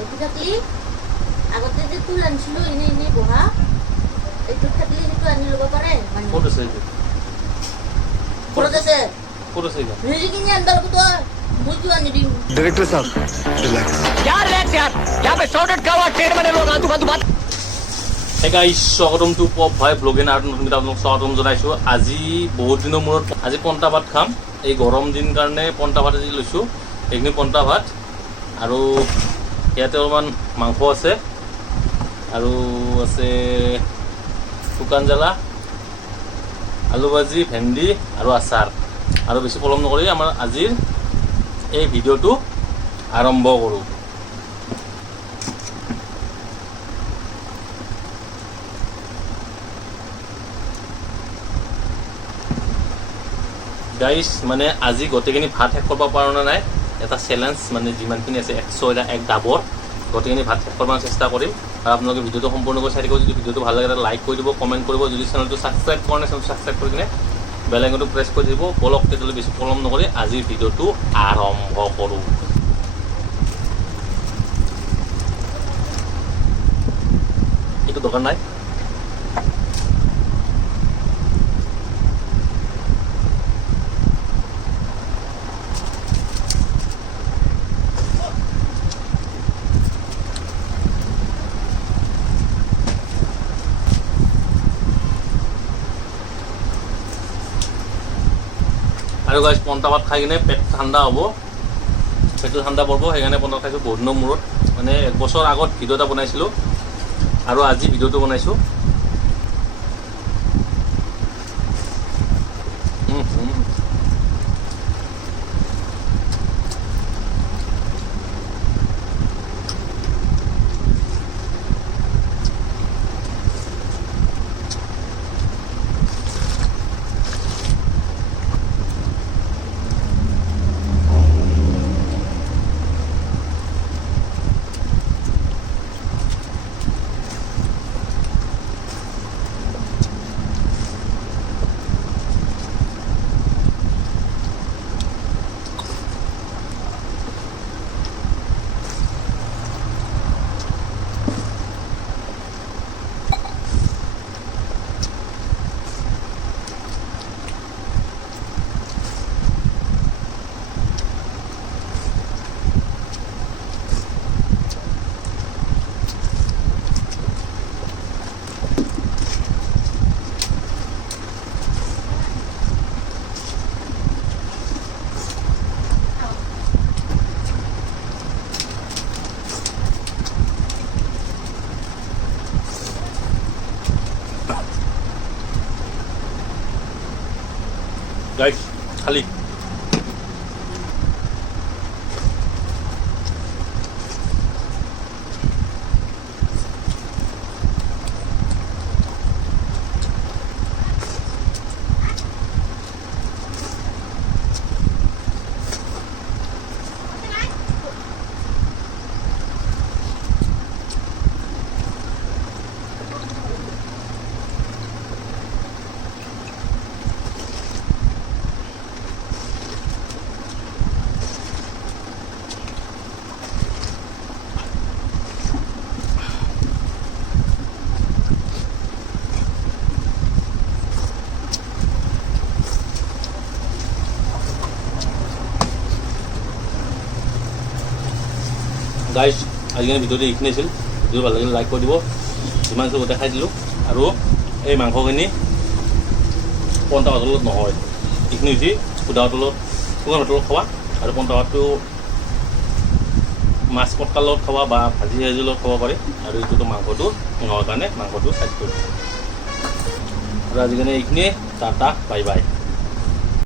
এইটো থাকলি আগতে যে তুল আনিছিলো এনে বহা এইটো থাকলি সেইটো আনি ল'ব পাৰে মানে ক'ত আছে এইটো ঘৰত আছে ক'ত আছে এইটো নিজে কিনি আনবা লাগব তই মই কিয় আনি দিম डायरेक्टर साहब रिलैक्स यार रिलैक्स यार यहाँ पे शॉर्टकट का हुआ ट्रेन में लोग आतु फातु बात Hey guys, স্বাগতম টু পপ ভাই ব্লগিং আৰু নতুন আপোনাক স্বাগতম জনাইছোঁ আজি বহুত দিনৰ মূৰত আজি পন্তা ভাত খাম এই গৰম দিন কাৰণে পন্তা ভাত আজি লৈছোঁ এইখিনি পন্তা ভাত আৰু ইয়াতে অলপমান মাংস আছে আৰু আছে শুকান জ্বালা আলু ভাজি ভেন্দি আৰু আচাৰ আৰু বেছি পলম নকৰি আমাৰ আজিৰ এই ভিডিঅ'টো আৰম্ভ কৰোঁ গাইজ মানে আজি গোটেইখিনি ভাত শেষ কৰিব পৰা নাই এটা চেলেঞ্জ মানে যিমানখিনি আছে 101 ডাবৰ গোটেইখিনি ভাত শেষ কৰিব চেষ্টা কৰিম আৰু আপোনালোকে ভিডিঅ'টো সম্পূৰ্ণকৈ চাই থাকিব যদি ভিডিঅ'টো ভাল লাগে এটা লাইক কৰি দিব কমেণ্ট কৰিব যদি চেনেলটো ছাবস্ক্ৰাইব কৰা নাই চেনেলটো ছাবস্ক্ৰাইব কৰি কিনে বেল আইকনটো প্ৰেছ কৰি দিব বলক তেতিয়াহ'লে বেছি পলম নকৰি আজিৰ ভিডিঅ'টো আৰম্ভ কৰোঁ এইটো দোকান নাই আৰু গাইজ পন্তা ভাত খাই কিনে পেট ঠাণ্ডা হ'ব পেটটো ঠাণ্ডা পৰিব সেইকাৰণে পন্তা ভাত খাইছোঁ বহুত দিনৰ মূৰত মানে 1 বছৰ আগত ভিডিঅ' এটা বনাইছিলোঁ আৰু আজি ভিডিঅ'টো বনাইছোঁ গাইজ খালি গাইজ আজিকালি ভিডিঅ'টো এইখিনি আছিল ভিডিঅ'টো ভাল লাগিলে লাইক কৰি দিব যিমান আছে গোটেই খাই দিলোঁ আৰু এই মাংসখিনি পন্তা ভাতৰ লগত নহয় এইখিনি হৈছে সুদা ভাতৰ লগত শুকান ভাতৰ লগত খাবা আৰু পন্তা ভাতটো মাছ পটকাৰ লগত খাবা বা ভাজি সাজিৰ লগত খাব পাৰি আৰু এইটোতো মাংসটো নোহোৱাৰ কাৰণে মাংসটো ছাইড কৰি আৰু আজিকালি এইখিনিয়ে টাটা বাই বাই